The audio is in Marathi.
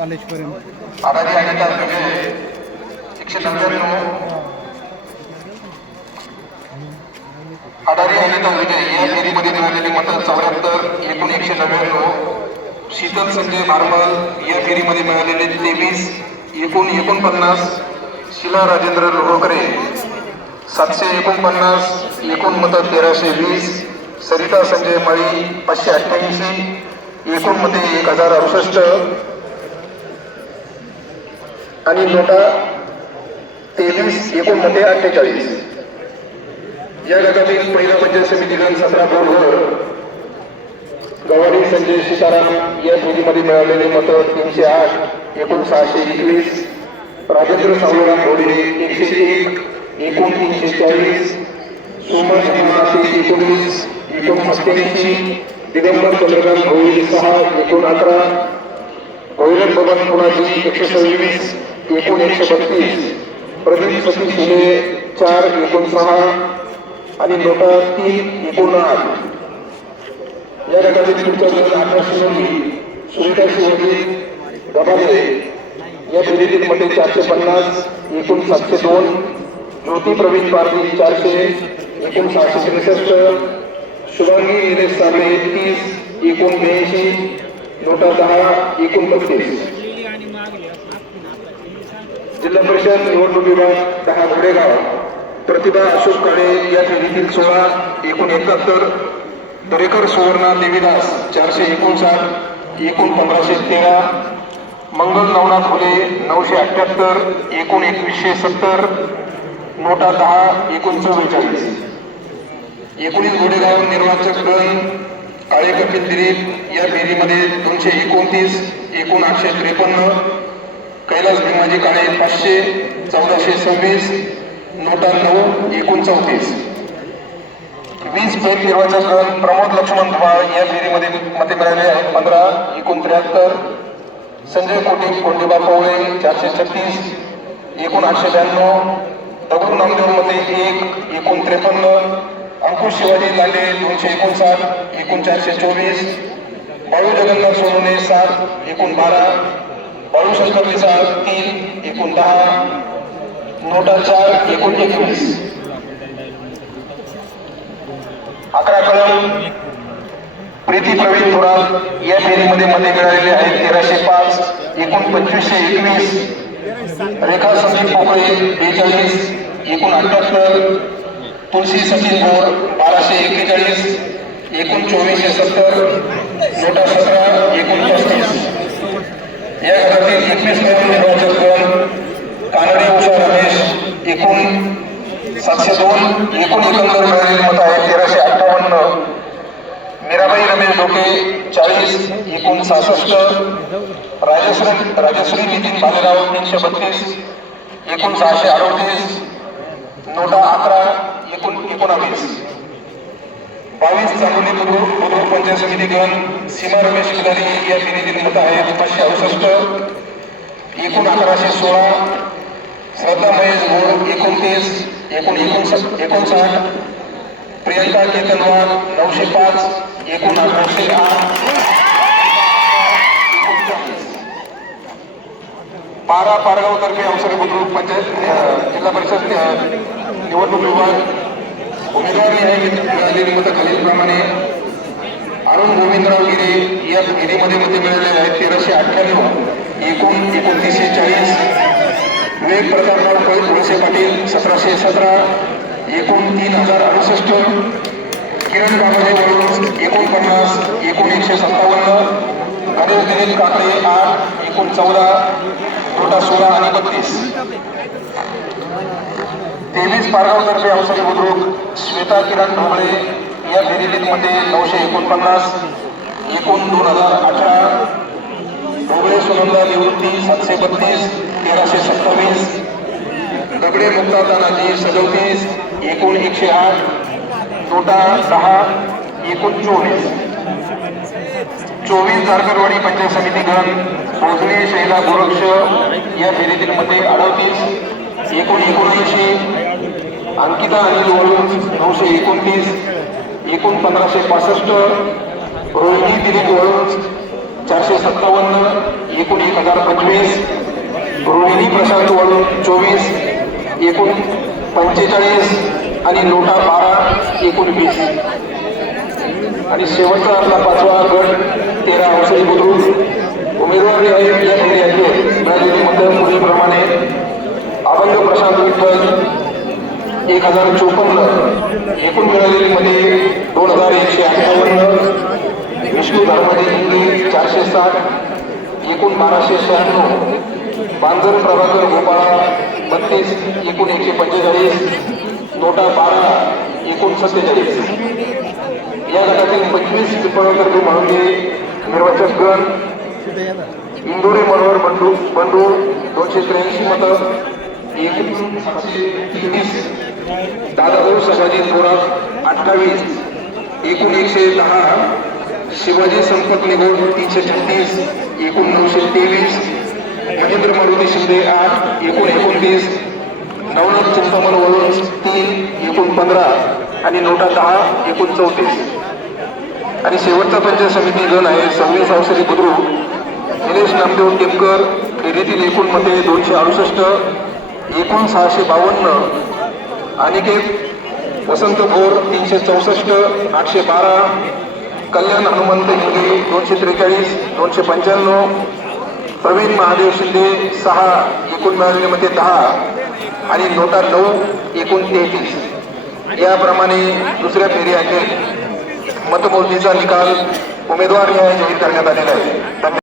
कॉलेजपर्यंत आधारी आणि तालुक्याचे एकशे नव्याण्णव अडारी आणि तालुक्याचे या फेरीमध्ये मिळालेली मतं चौऱ्याहत्तर एकूण एकशे नव्याण्णव शीतल संजय भारमल या फेरीमध्ये मिळालेले तेवीस एकूण एकोणपन्नास शिला राजेंद्र लोहकरे सातशे एकोणपन्नास एकूण मतं तेराशे वीस सरिता संजय माळी पाचशे अठ्ठ्याऐंशी एकूण मते एक हजार अडुसष्ट आणि नोटा तेवीस एकूण मते अठ्ठेचाळीस. या गटातील पहिला पंचायत समिती गण सतरा बोर्डवर गवारी संजय सीताराम या समितीमध्ये मिळालेले मतं तीनशे आठ एकूण सहाशे एकवीस राजेंद्र सावळराम घोडे एकशे एक एकूण तीनशे चाळीस सोमन हेमानाथी एकोणीस एकूण सत्याऐंशी दिगंबर चंद्रकांत भोईर सहा एकूण अकरा भैरव बबन पुणाजी एकशे सव्वीस एकूण एकशे बत्तीस प्रदीप सतीश फुले चार एकूण सहा आणि नोटा तीन एकूण आठ. या गटातील तुमच्या अठराशे नोंदी सुनीता शिवजी गबाले या बेरीजमध्ये चारशे पन्नास एकूण सातशे दोन ज्योती प्रवीण पारदी चारशे एकूण सहाशे त्रेसष्ट शुभांगी निलेश साबळे तीस एकूण ब्याऐंशी नोटा दहा एकूण बत्तीस जिल्हा परिषद निवडणूक विभाग दहा घोडेगाव. प्रतिभा अशोक काळे या फेरीतील सोळा एकूण एकाहत्तर दरेकर सुवर्णा देवीदास चारशे एकोणसाठ एकूण पंधराशे तेरा. मंगल फुले नऊशे अठ्ठ्याहत्तर एकूण एकवीसशे सत्तर नोटा दहा एकूण चव्वेचाळीस. एकोणीस घोडेगाव निर्वाचक गण काळे कपिल दिलीप या फेरीमध्ये दोनशे एकोणतीस एकूण आठशे त्रेपन्न. कैलास भीमाजी काळे पाचशे चौदाशे सव्वीस नोटा नऊ एकूण चौतीस. वीस फेर निर्वाचक गण प्रमोद लक्ष्मण धुमाळ या फेरीमध्ये मते मिळाले आहेत पंधरा एकूण त्र्याहत्तर संजय कोटे कोंडेबा पवळे चारशे छत्तीस एकूण आठशे ब्याण्णव दगडू नामदेवमध्ये एक एकूण त्रेपन्न अंकुश शिवाजी लांडे दोनशे एकोणसाठ एकूण चारशे चोवीस बाळू जगन्नाथ सोनवणे सात एकूण बारा बाळू शंकर मिसाळ तीन एकूण दहा नोटा चार एकूण एकवीस. अकरा कलम प्रीती प्रवीण थोरात या फेरीमध्ये मते मिळालेले आहेत. तेराशे पाच एकूण पंचवीसशे एकवीस रेखा सचिन पोकळे बेचाळीस एकूण अठ्याहत्तर तुळशी सचिन बोर बाराशे एक्केचाळीस एकूण चोवीसशे सत्तर नोटा सतरा एकूण पस्तीस या गटातील एकवीस नवीन निर्वाचक गण कानडे उषा रमेश एकूण सातशे दोन एकूण एकंदर मिळालेली मतं आहेत. तेराशे अठ्ठावन्न मीराबाई रमेश डोके चाळीस एकूण सहासष्ट राजश्री राजश्री नितीन भालेराव तीनशे बत्तीस एकूण सहाशे अडोतीस नोटा अकरा एकूण एकोणावीस. बावीस चांगली बुद्रुक बुद्रुक पंचायत समिती गण सीमा रमेश शिकारी या फेरीतील मतं आहेत पाचशे अडुसष्ट एकूण अकराशे सोळा श्रद्धा महेश घोड एकोणतीस एकूण एकोणसाठ एकोणसाठ प्रियंका केतनवार नऊशे पाच एकूण अठराशे आठ बारा पारगाव तर्फे अवसर बुद्रुक पंचायत जिल्हा परिषद निवडणूक विभाग. उमेदवारी आहे मिळालेली मतं खालीलप्रमाणे. अरुण गोविंदराव गिरे या गिरीमध्ये मते मिळालेले आहेत. तेराशे अठ्ठ्याण्णव एकूण एकोणतीसशे चाळीस. विवेक प्रतापराव कोळी तुळसे पाटील सतराशे सतरा एकूण तीन हजार अडुसष्ट. किरण बाबाजी एकोणपन्नास एकूण एकशे सत्तावन्न गणेश दिलीप काकडे आठ एकूण चौदा छोटा सोळा आणि बत्तीस. तेवीस पारगावतर्फे औषधी बुद्रुक श्वेता किरण ढोबळे या फेरीलीमध्ये नऊशे एकोणपन्नास एकूण दोन हजार अठरा. ढोबळे सुनंदा निवृत्ती सातशे बत्तीस तेराशे सत्तावीस. दगडे मुक्ता तानाजी सदोतीस एकूण एकशे आठ. तोटा दहा एकूण चोवीस. चोवीस झारखंडवाडी पंचायत समिती गण भोजने शैला गोरक्ष या फेरीतील मध्ये अडतीस एकूण एकोणऐंशी अंकिता अनिल वळून नऊशे एकोणतीस एकूण पंधराशे पासष्ट रोहिणी दिलीप वरून चारशे सत्तावन्न एकूण एक हजार पंचवीस रोहिणी प्रशांत वळून चोवीस एकूण पंचेचाळीस आणि नोटा बारा एकूण वीस. आणि शेवटचा आपला पाचवा गट तेरा औषधी बुद्रुक. उमेदवार जे या एरियाचे राजकीय मतदान पुढीलप्रमाणे. अभंग प्रशांत विठ्ठल एक हजार चोपन्न. एकूण मिळालेली मध्ये दोन हजार एकशे अठ्ठावन्न. विष्णू धर्मदे हिंदी चारशे साठ. एकूण बाराशे शहाण्णव. बांजर प्रभाकर गोपाळा बत्तीस. एकूण एकशे पंचेचाळीस. नोटा बारा. एकूण सत्तेचाळीस. या पंचवीस पिंपळकर्ते म्हणून निर्वाचक गण इंदोरी मनोहर बंडू बंडू दोनशे त्र्याऐंशी मतं एकूण सातशे तेवीस दादाभाऊ सभाजी थोरात अठ्ठावीस एकूण एकशे दहा शिवाजी संपत निगोड तीनशे छत्तीस एकूण नऊशे तेवीस महेंद्र मारुती शिंदे आठ एकूण एकोणतीस नवनाथ चिंतामण वळून तीन एकूण पंधरा आणि नोटा दहा एकूण चौतीस. आणि शेवटचा पंचायत समिती गण आहे सव्वीस संसदी बुद्रुक. निलेश नामदेव टेमकर फेरीतील एकूण मते दोनशे अडुसष्ट एकूण सहाशे बावन्न अनिकेत वसंत भोर तीनशे चौसष्ट आठशे बारा कल्याण हनुमंत हिंगे दोनशे त्रेचाळीस दोनशे पंच्याण्णव प्रवीण महादेव शिंदे सहा एकूण मिळालेले मते दहा आणि नोटा नऊ एकूण तेहतीस. याप्रमाणे दुसऱ्या फेरी अखेर मतमोजणीचा निकाल उमेदवार न्याय जाहीर करण्यात आलेला आहे.